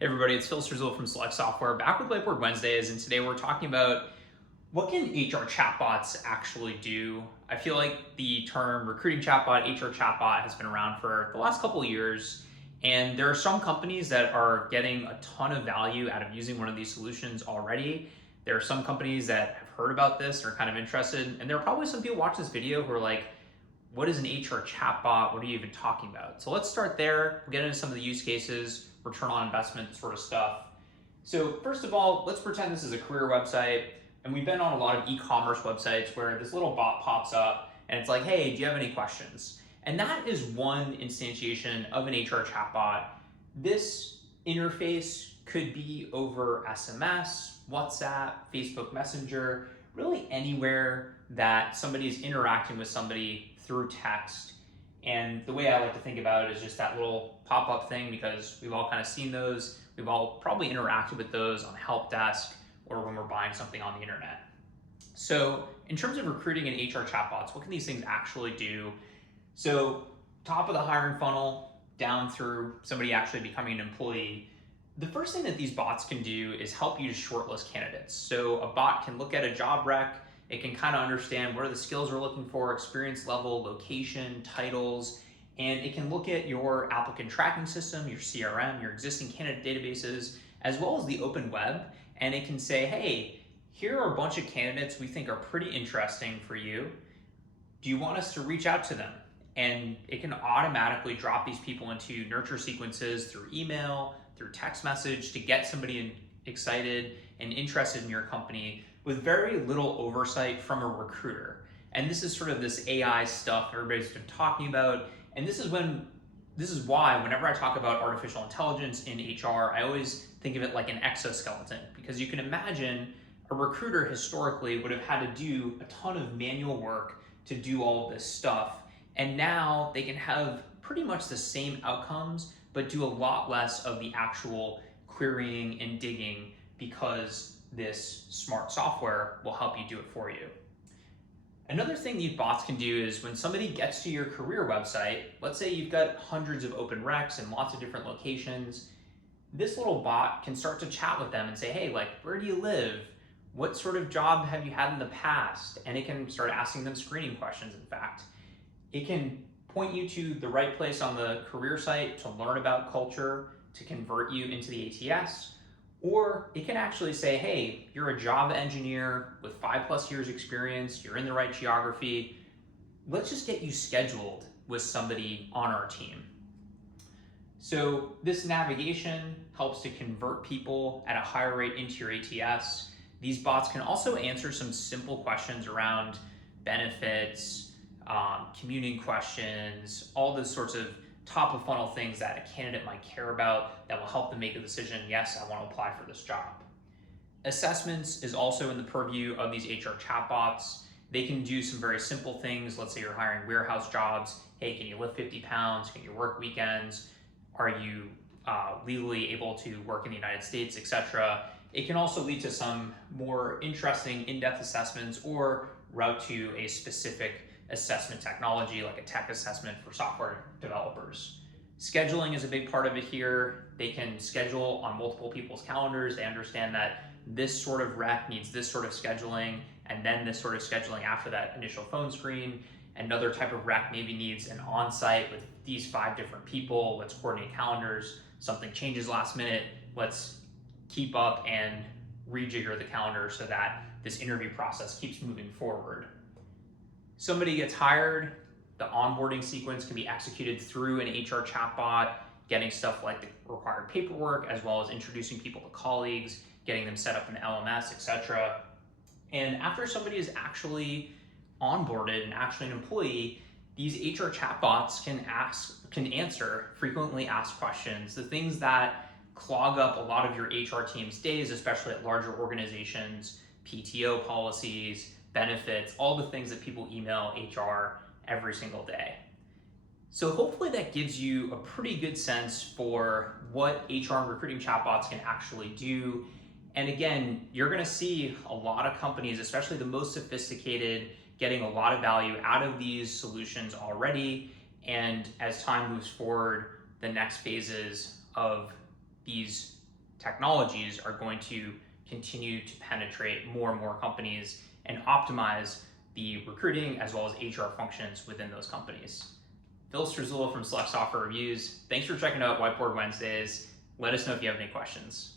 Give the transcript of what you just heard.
Hey everybody, it's Phil Strzul from Select Software, back with Whiteboard Wednesdays, and today we're talking about what can HR chatbots actually do. I feel like the term recruiting chatbot, HR chatbot has been around for the last couple of years, and there are some companies that are getting a ton of value out of using one of these solutions already. There are some companies that have heard about this, are kind of interested, and there are probably some people watching this video who are like, what is an HR chatbot? What are you even talking about? So let's start there. We'll get into some of the use cases, return on investment sort of stuff. So first of all, let's pretend this is a career website, and we've been on a lot of e-commerce websites where this little bot pops up and it's like, hey, do you have any questions? And that is one instantiation of an HR chatbot. This interface could be over SMS, WhatsApp, Facebook Messenger, really anywhere that somebody is interacting with somebody through text. And the way I like to think about it is just that little pop-up thing, because we've all kind of seen those. We've all probably interacted with those on the help desk or when we're buying something on the internet. So in terms of recruiting and HR chatbots, what can these things actually do? So top of the hiring funnel, down through somebody actually becoming an employee, the first thing that these bots can do is help you to shortlist candidates. So a bot can look at a job rec, it can kind of understand what are the skills we're looking for, experience level, location, titles, and it can look at your applicant tracking system, your CRM, your existing candidate databases, as well as the open web, and it can say, hey, here are a bunch of candidates we think are pretty interesting for you. Do you want us to reach out to them? And it can automatically drop these people into nurture sequences through email, through text message to get somebody excited and interested in your company with very little oversight from a recruiter. And this is sort of this AI stuff everybody's been talking about. And this is why whenever I talk about artificial intelligence in HR, I always think of it like an exoskeleton, because you can imagine a recruiter historically would have had to do a ton of manual work to do all of this stuff. And now they can have pretty much the same outcomes, but do a lot less of the actual querying and digging, because this smart software will help you do it for you. Another thing these bots can do is when somebody gets to your career website, let's say you've got hundreds of open recs in lots of different locations, this little bot can start to chat with them and say, hey, like, where do you live? What sort of job have you had in the past? And it can start asking them screening questions, in fact. It can point you to the right place on the career site to learn about culture, to convert you into the ATS, or it can actually say, hey, you're a Java engineer with 5+ years experience, you're in the right geography, let's just get you scheduled with somebody on our team. So this navigation helps to convert people at a higher rate into your ATS. These bots can also answer some simple questions around benefits, commuting questions, all those sorts of top of funnel things that a candidate might care about that will help them make a decision, yes, I want to apply for this job. Assessments is also in the purview of these HR chatbots. They can do some very simple things. Let's say you're hiring warehouse jobs. Hey, can you lift 50 pounds? Can you work weekends? Are you legally able to work in the United States, etc. It can also lead to some more interesting in-depth assessments or route to a specific assessment technology like a tech assessment for software developers. Scheduling is a big part of it here. They can schedule on multiple people's calendars. They understand that this sort of rec needs this sort of scheduling, and then this sort of scheduling after that initial phone screen. Another type of rec maybe needs an on-site with these 5 different people. Let's coordinate calendars. Something changes last minute. Let's keep up and rejigger the calendar so that this interview process keeps moving forward. Somebody gets hired, the onboarding sequence can be executed through an HR chatbot, getting stuff like the required paperwork, as well as introducing people to colleagues, getting them set up in the LMS, etc. And after somebody is actually onboarded and actually an employee, these HR chatbots can answer frequently asked questions, the things that clog up a lot of your HR team's days, especially at larger organizations, PTO policies, benefits, all the things that people email HR every single day. So hopefully that gives you a pretty good sense for what HR and recruiting chatbots can actually do. And again, you're gonna see a lot of companies, especially the most sophisticated, getting a lot of value out of these solutions already. And as time moves forward, the next phases of these technologies are going to continue to penetrate more and more companies and optimize the recruiting as well as HR functions within those companies. Phil Struzula from Select Software Reviews. Thanks for checking out Whiteboard Wednesdays. Let us know if you have any questions.